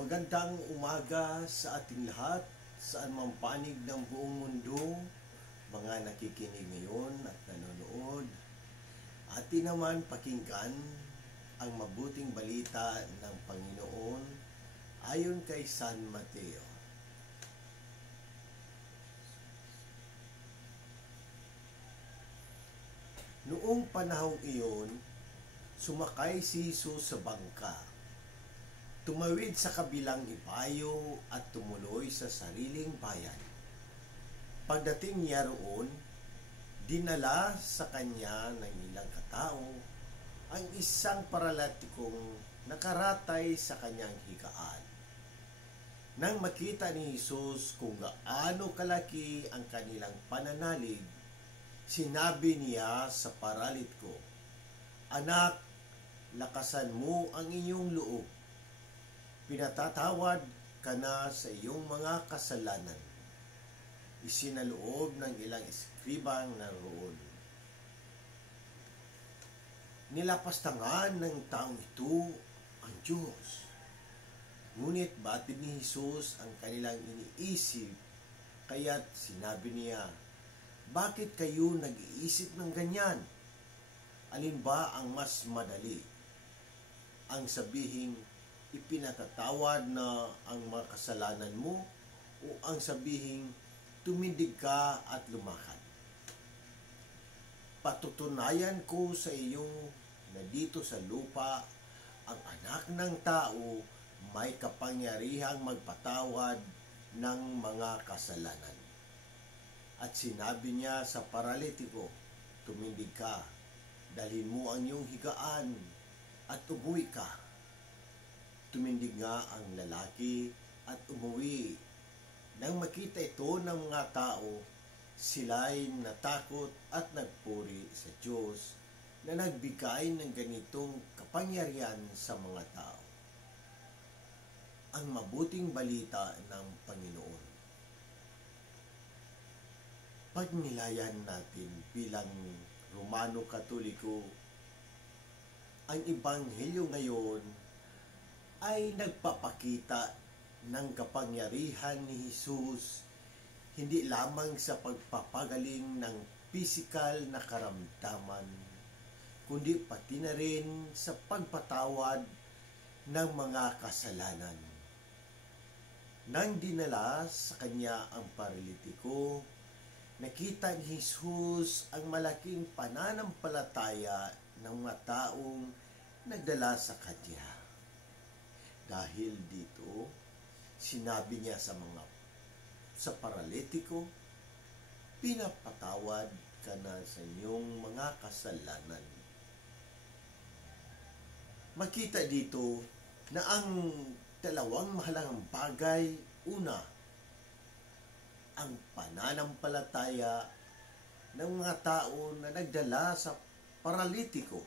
Magandang umaga sa ating lahat, saan mang panig ng buong mundo, mga nakikinig ngayon at nanonood. Atin naman pakinggan ang mabuting balita ng Panginoon ayon kay San Mateo. Noong panahong iyon, sumakay si Jesus sa bangka. Tumawid sa kabilang ibayo at tumuloy sa sariling bayan. Pagdating niya roon, dinala sa kanya ng ilang katao ang isang paralitikong nakaratay sa kanyang higaan. Nang makita ni Jesus kung gaano kalaki ang kanilang pananalig, sinabi niya sa paralitiko, "Anak, lakasan mo ang inyong loob. Pinatatawad ka na sa iyong mga kasalanan." Isinaloob ng ilang eskribang naroon. Nilapastangan ng taong ito ang Diyos. Ngunit batid ni Jesus ang kanilang iniisip, kaya't sinabi niya, "Bakit kayo nag-iisip ng ganyan? Alin ba ang mas madali? Ang sabihing, ipinatatawad na ang mga kasalanan mo, o ang sabihing, tumindig ka at lumakad? Patutunayan ko sa iyo na dito sa lupa, ang anak ng tao may kapangyarihang magpatawad ng mga kasalanan." At sinabi niya sa paralitiko, "Tumindig ka, dalhin mo ang iyong higaan at umuwi ka." Tumindig nga ang lalaki at umuwi. Nang makita ito ng mga tao, sila'y natakot at nagpuri sa Diyos na nagbigay ng ganitong kapangyarihan sa mga tao. Ang mabuting balita ng Panginoon. Pagnilayan natin bilang Romano Katoliko, ang Ebanghelyo ngayon ay nagpapakita ng kapangyarihan ni Jesus hindi lamang sa pagpapagaling ng pisikal na karamdaman, kundi pati na rin sa pagpatawad ng mga kasalanan. Nang dinala sa kanya ang paralitiko, nakita ni Jesus ang malaking pananampalataya ng mga taong nagdala sa kanya. Dahil dito, sinabi niya sa paralitiko, "Pinapatawad ka na sa iyong mga kasalanan." Makita dito na ang dalawang mahalagang bagay, una, ang pananampalataya ng mga tao na nagdala sa paralitiko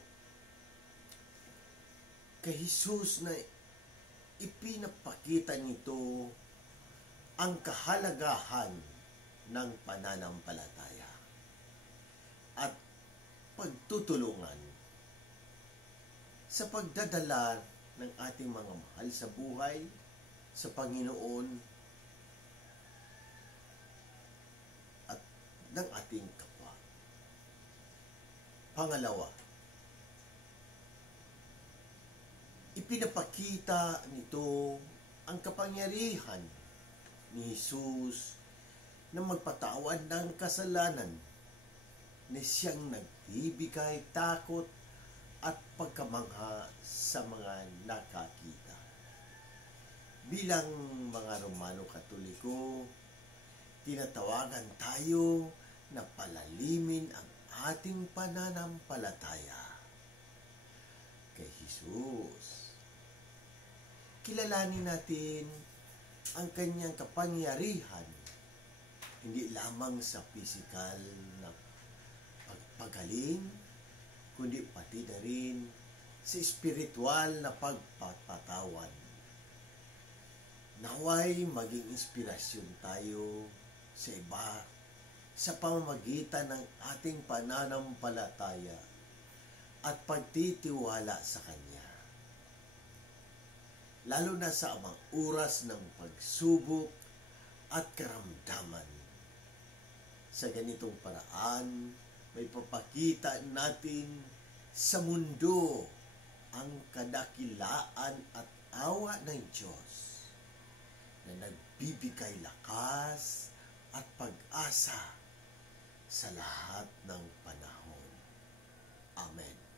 kay Jesus, na ipinapakita nito ang kahalagahan ng pananampalataya at pagtutulungan sa pagdadala ng ating mga mahal sa buhay sa Panginoon at ng ating kapwa. Pangalawa, ipinapakita nito ang kapangyarihan ni Jesus na magpatawad ng kasalanan, na siyang nagbibigay takot at pagkamangha sa mga nakakita. Bilang mga Romano Katoliko, tinatawagan tayo na palalimin ang ating pananampalataya kay Jesus. Kilalanin natin ang kanyang kapangyarihan, hindi lamang sa pisikal na pagpagaling, kundi pati na rin sa espiritual na pagpapatawad. Naway maging inspirasyon tayo sa iba sa pamamagitan ng ating pananampalataya at pagtitiwala sa Kanya. lalo na sa mga oras ng pagsubok at karamdaman. Sa ganitong paraan, may papakita natin sa mundo ang kadakilaan at awa ng Diyos na nagbibigay lakas at pag-asa sa lahat ng panahon. Amen.